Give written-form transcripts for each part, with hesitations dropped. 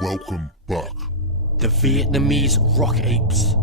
Welcome back. The Vietnamese Rock Apes.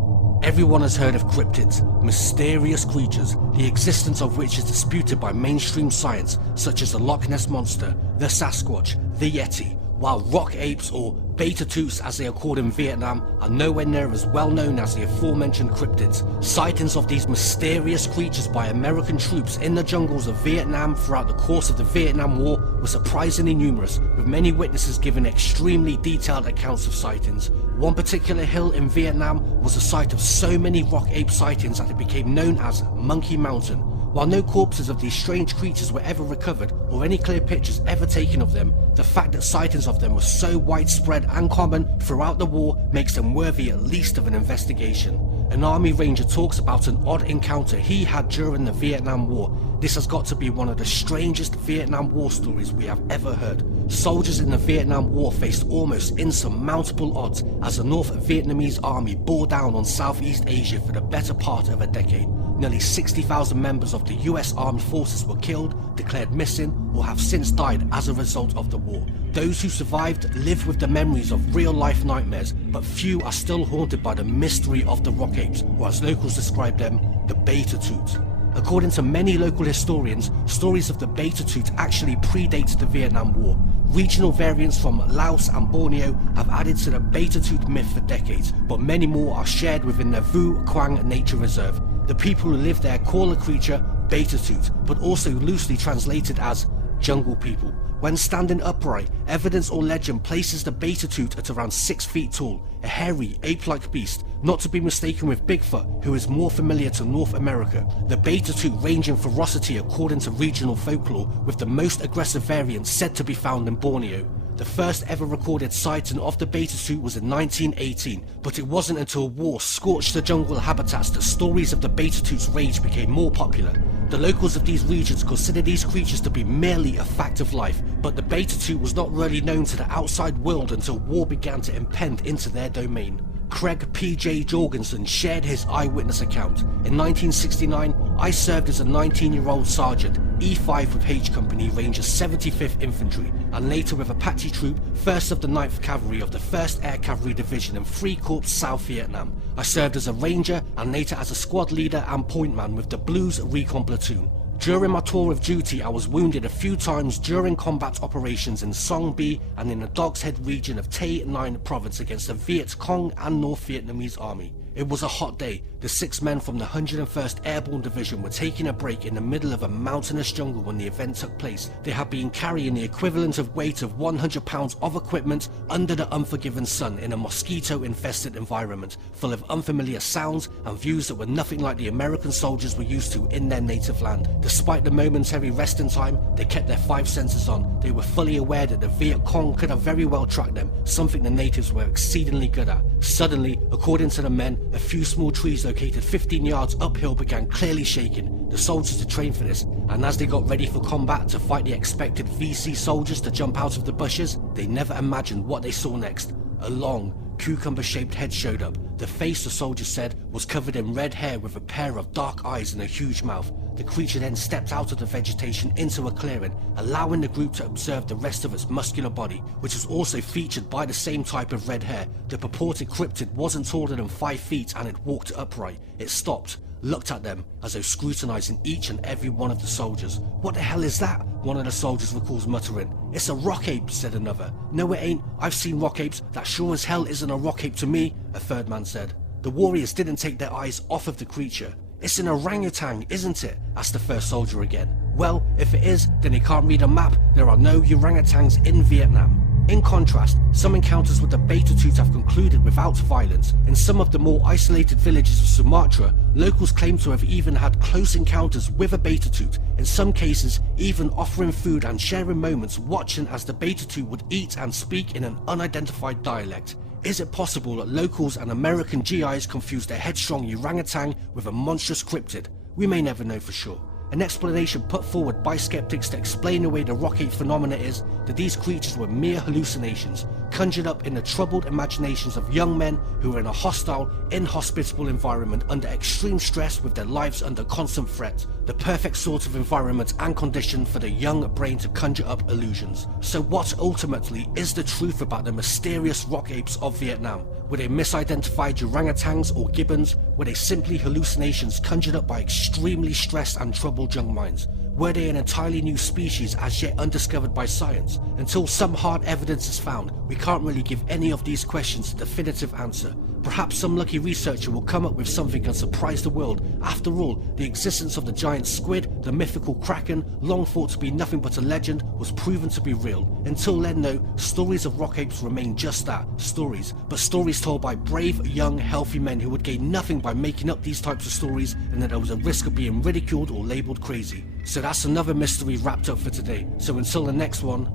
Everyone has heard of cryptids, mysterious creatures, the existence of which is disputed by mainstream science, such as the Loch Ness Monster, the Sasquatch, the Yeti, while rock apes, or beta-tooths as they are called in Vietnam, are nowhere near as well known as the aforementioned cryptids. Sightings of these mysterious creatures by American troops in the jungles of Vietnam throughout the course of the Vietnam War were surprisingly numerous, with many witnesses giving extremely detailed accounts of sightings. One particular hill in Vietnam was the site of so many rock ape sightings that it became known as Monkey Mountain. While no corpses of these strange creatures were ever recovered or any clear pictures ever taken of them, the fact that sightings of them were so widespread and common throughout the war makes them worthy at least of an investigation. An army ranger talks about an odd encounter he had during the Vietnam War. This has got to be one of the strangest Vietnam War stories we have ever heard. Soldiers in the Vietnam War faced almost insurmountable odds as the North Vietnamese army bore down on Southeast Asia for the better part of a decade. Nearly 60,000 members of the US Armed Forces were killed, declared missing, or have since died as a result of the war. Those who survived live with the memories of real-life nightmares, but few are still haunted by the mystery of the rock apes, or as locals describe them, the beta-tooth. According to many local historians, stories of the beta-tooth actually predate the Vietnam War. Regional variants from Laos and Borneo have added to the beta-tooth myth for decades, but many more are shared within the Vu Quang Nature Reserve. The people who live there call the creature beta-tooth, but also loosely translated as jungle people. When standing upright, evidence or legend places the beta-tooth at around 6 feet tall, a hairy, ape-like beast, not to be mistaken with Bigfoot, who is more familiar to North America. The beta-tooth range in ferocity according to regional folklore, with the most aggressive variant said to be found in Borneo. The first ever recorded sighting of the beta-tooth was in 1918, but it wasn't until war scorched the jungle habitats that stories of the beta-tooth's rage became more popular. The locals of these regions consider these creatures to be merely a fact of life, but the beta-tooth was not really known to the outside world until war began to impend into their domain. Craig P.J. Jorgensen shared his eyewitness account. In 1969, I served as a 19-year-old sergeant, E5 with H Company, Ranger 75th Infantry, and later with Apache Troop, 1st of the 9th Cavalry of the 1st Air Cavalry Division in Free Corps, South Vietnam. I served as a ranger and later as a squad leader and point man with the Blues Recon Platoon. During my tour of duty, I was wounded a few times during combat operations in Song Bi and in the Dog's Head region of Tay Ninh province against the Viet Cong and North Vietnamese army. It was a hot day. The 6 men from the 101st Airborne Division were taking a break in the middle of a mountainous jungle when the event took place. They had been carrying the equivalent of weight of 100 pounds of equipment under the unforgiving sun in a mosquito-infested environment, full of unfamiliar sounds and views that were nothing like the American soldiers were used to in their native land. Despite the momentary resting time, they kept their 5 senses on. They were fully aware that the Viet Cong could have very well tracked them, something the natives were exceedingly good at. Suddenly, according to the men, a few small trees located 15 yards uphill began clearly shaking. The soldiers had trained for this, and as they got ready for combat to fight the expected VC soldiers to jump out of the bushes, they never imagined what they saw next. A long, cucumber-shaped head showed up. The face, the soldiers said, was covered in red hair with a pair of dark eyes and a huge mouth. The creature then stepped out of the vegetation into a clearing, allowing the group to observe the rest of its muscular body, which was also featured by the same type of red hair. The purported cryptid wasn't taller than 5 feet and it walked upright. It stopped, looked at them as though scrutinizing each and every one of the soldiers. "What the hell is that?" one of the soldiers recalls muttering. "It's a rock ape," said another. "No it ain't, I've seen rock apes, that sure as hell isn't a rock ape to me," a third man said. The warriors didn't take their eyes off of the creature. "It's an orangutan, isn't it?" asked the first soldier again. "Well, if it is, then he can't read a map. There are no orangutans in Vietnam." In contrast, some encounters with the beta-tooth have concluded without violence. In some of the more isolated villages of Sumatra, locals claim to have even had close encounters with a beta-tooth, in some cases even offering food and sharing moments watching as the beta-tooth would eat and speak in an unidentified dialect. Is it possible that locals and American GIs confused a headstrong orangutan with a monstrous cryptid? We may never know for sure. An explanation put forward by skeptics to explain away the rock ape phenomena is that these creatures were mere hallucinations, conjured up in the troubled imaginations of young men who were in a hostile, inhospitable environment under extreme stress with their lives under constant threat. The perfect sort of environment and condition for the young brain to conjure up illusions. So what ultimately is the truth about the mysterious rock apes of Vietnam? Were they misidentified orangutans or gibbons? Were they simply hallucinations conjured up by extremely stressed and troubled young minds? Were they an entirely new species as yet undiscovered by science? Until some hard evidence is found, we can't really give any of these questions a definitive answer. Perhaps some lucky researcher will come up with something and surprise the world. After all, the existence of the giant squid, the mythical kraken, long thought to be nothing but a legend, was proven to be real. Until then though, stories of rock apes remain just that, stories. But stories told by brave, young, healthy men who would gain nothing by making up these types of stories, and that there was a risk of being ridiculed or labelled crazy. So that's another mystery wrapped up for today. So until the next one,